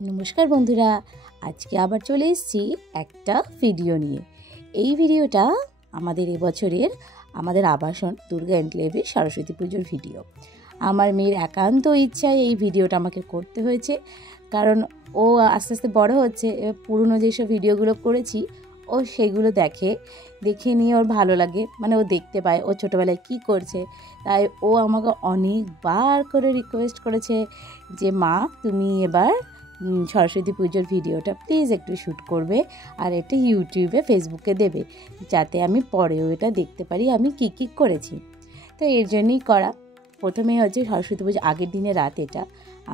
নমস্কার বন্ধুরা, আজকে আবার চলে এসেছি একটা ভিডিও নিয়ে। এই ভিডিওটা আমাদের এবছরের আমাদের আবাসন দুর্গা এনক্লেভে সরস্বতী পুজোর ভিডিও। আমার মেয়ের একান্ত ইচ্ছায় এই ভিডিওটা আমাকে করতে হয়েছে, কারণ ও আস্তে আস্তে বড় হচ্ছে। পুরনো যেসব ভিডিওগুলো করেছি ও সেগুলো দেখে নিয়ে ওর ভালো লাগে, মানে ও দেখতে পায় ও ছোটোবেলায় কী করছে। তাই ও আমাকে অনেকবার করে রিকোয়েস্ট করেছে যে মা, তুমি এবার সরস্বতী পুজোর ভিডিওটা প্লিজ একটু শ্যুট করবে আর এটা ইউটিউবে ফেসবুকে দেবে, যাতে আমি পরেও এটা দেখতে পারি আমি কী কী করেছি। তো এর জন্যই করা। প্রথমে হচ্ছে সরস্বতী পুজো আগের দিনে রাত এটা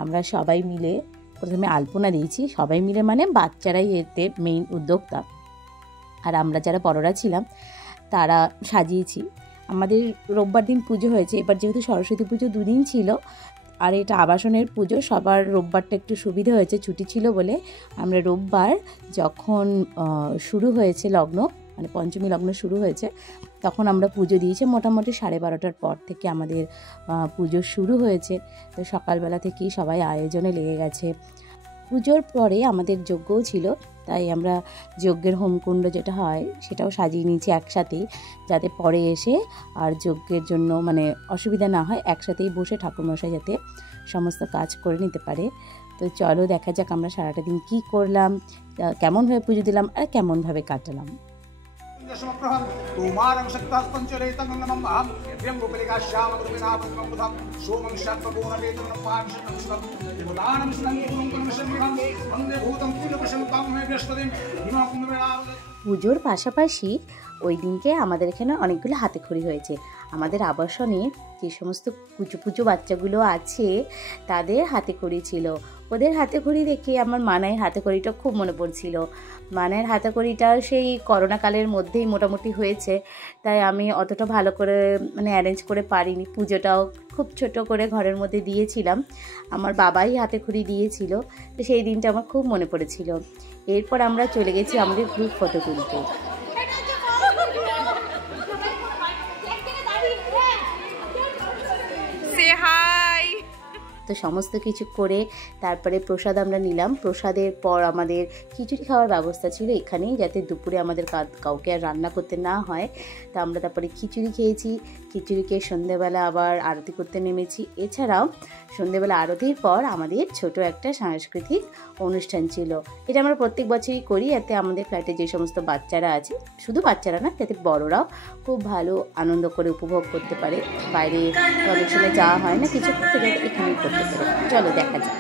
আমরা সবাই মিলে প্রথমে আলপনা দিয়েছি। সবাই মিলে মানে বাচ্চারাই এতে মেইন উদ্যোক্তা, আর আমরা যারা বড়রা ছিলাম তারা সাজিয়েছি। আমাদের রোববার দিন পুজো হয়েছে। এবার যেহেতু সরস্বতী পুজো দুদিন ছিল আর এটা আবাসনের পুজো, সবার রোববারটা একটু সুবিধা হয়েছে, ছুটি ছিল বলে আমরা রোববার যখন শুরু হয়েছে লগ্ন, মানে পঞ্চমী লগ্ন শুরু হয়েছে, তখন আমরা পুজো দিয়েছি। মোটামুটি 12:30টার পর থেকে আমাদের পুজো শুরু হয়েছে। তো সকালবেলা থেকেই সবাই আয়োজনে লেগে গেছে। পুজোর পরে আমাদের যজ্ঞও ছিল, তাই আমরা যজ্ঞের হোমকুণ্ড যেটা হয় সেটাও সাজিয়ে নিয়েছি একসাথেই, যাতে পরে এসে আর যজ্ঞের জন্য মানে অসুবিধা না হয়, একসাথেই বসে ঠাকুরমশাই যাতে সমস্ত কাজ করে নিতে পারে। তো চলো দেখা যাক আমরা সারাটা দিন কী করলাম, কেমনভাবে পুজো দিলাম আর কেমনভাবে কাটালাম। পুজোর পাশাপাশি ওই দিনকে আমাদের এখানে অনেকগুলো হাতেখড়ি হয়েছে। আমাদের আবাসনে যে সমস্ত কুচু বাচ্চাগুলো আছে তাদের হাতেখড়ি ছিল। ওদের হাতেখড়ি দেখে আমার মানায়ের হাতেখড়িটা খুব মনে পড়ছিল। মানায়ের হাতেখড়িটা সেই করোনাকালের মধ্যেই মোটামুটি হয়েছে, তাই আমি অতটা ভালো করে মানে অ্যারেঞ্জ করে পারিনি। পুজোটাও খুব ছোট করে ঘরের মধ্যে দিয়েছিলাম, আমার বাবাই হাতেখড়ি দিয়েছিল। তো সেই দিনটা আমার খুব মনে পড়েছিল। এরপর আমরা চলে গেছি আমাদের গ্রুপ ফটো তুলতে। তো সমস্ত কিছু করে তারপরে প্রসাদ আমরা নিলাম। প্রসাদের পর আমাদের খিচুড়ি খাওয়ার ব্যবস্থা ছিল এখানেই, যাতে দুপুরে আমাদের কাউকে আর রান্না করতে না হয়। তো আমরা তারপরে খিচুড়ি খেয়েছি। খিচুড়ি খেয়ে সন্ধ্যেবেলা আবার আরতি করতে নেমেছি। এছাড়াও সন্ধ্যেবেলা আরতির পর আমাদের ছোট একটা সাংস্কৃতিক অনুষ্ঠান ছিল। এটা আমরা প্রত্যেক বছরই করি, এতে আমাদের ফ্ল্যাটে যে সমস্ত বাচ্চারা আছে, শুধু বাচ্চারা না, যাতে বড়রাও খুব ভালো আনন্দ করে উপভোগ করতে পারে। বাইরে অনেক সময় যাওয়া হয় না কিছু করতে, যাতে এখানেই করতে পারে। চলো দেখা যাক।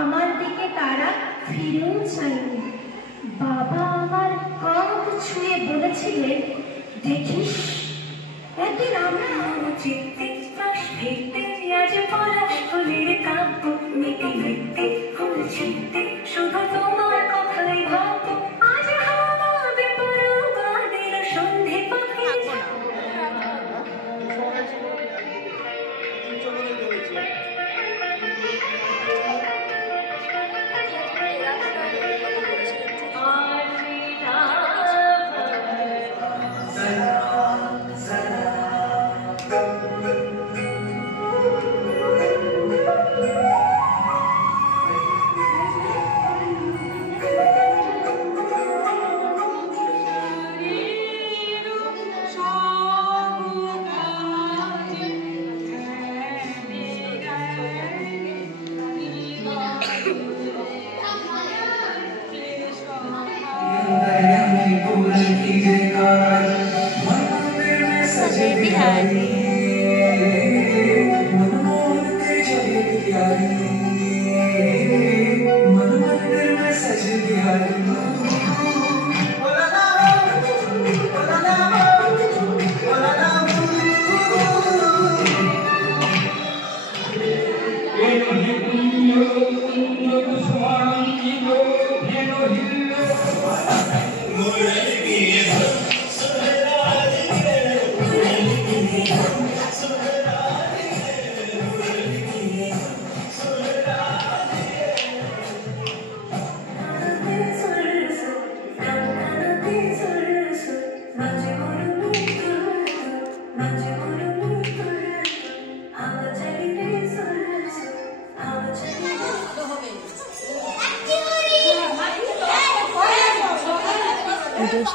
আমার দিকে তারা ফিরেও চায়নি। বাবা আমার কাঁধ ছুঁয়ে বলেছিলেন, দেখিস একদিন আমরা শুধু তোমার কথাই ভাববো। আজ আমাদের পরবাদের সন্ধে পাখি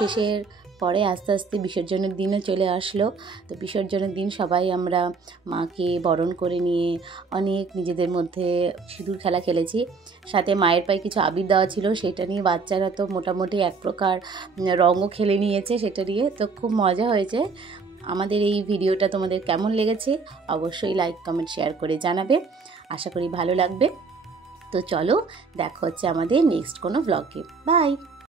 শেষের পরে আস্তে আস্তে বিসর্জনের দিনও চলে আসলো। তো বিসর্জনের দিন সবাই আমরা মাকে বরণ করে নিয়ে অনেক নিজেদের মধ্যে সিঁদুর খেলা খেলেছি। সাথে মায়ের পায়ে কিছু আবির দেওয়া ছিল, সেটা নিয়ে বাচ্চারা তো মোটামুটি এক প্রকার রঙও খেলে নিয়েছে সেটা নিয়ে। তো খুব মজা হয়েছে। আমাদের এই ভিডিওটা তোমাদের কেমন লেগেছে অবশ্যই লাইক কমেন্ট শেয়ার করে জানাবে, আশা করি ভালো লাগবে। তো চলো দেখা হচ্ছে আমাদের নেক্সট কোনো ব্লগে। বাই।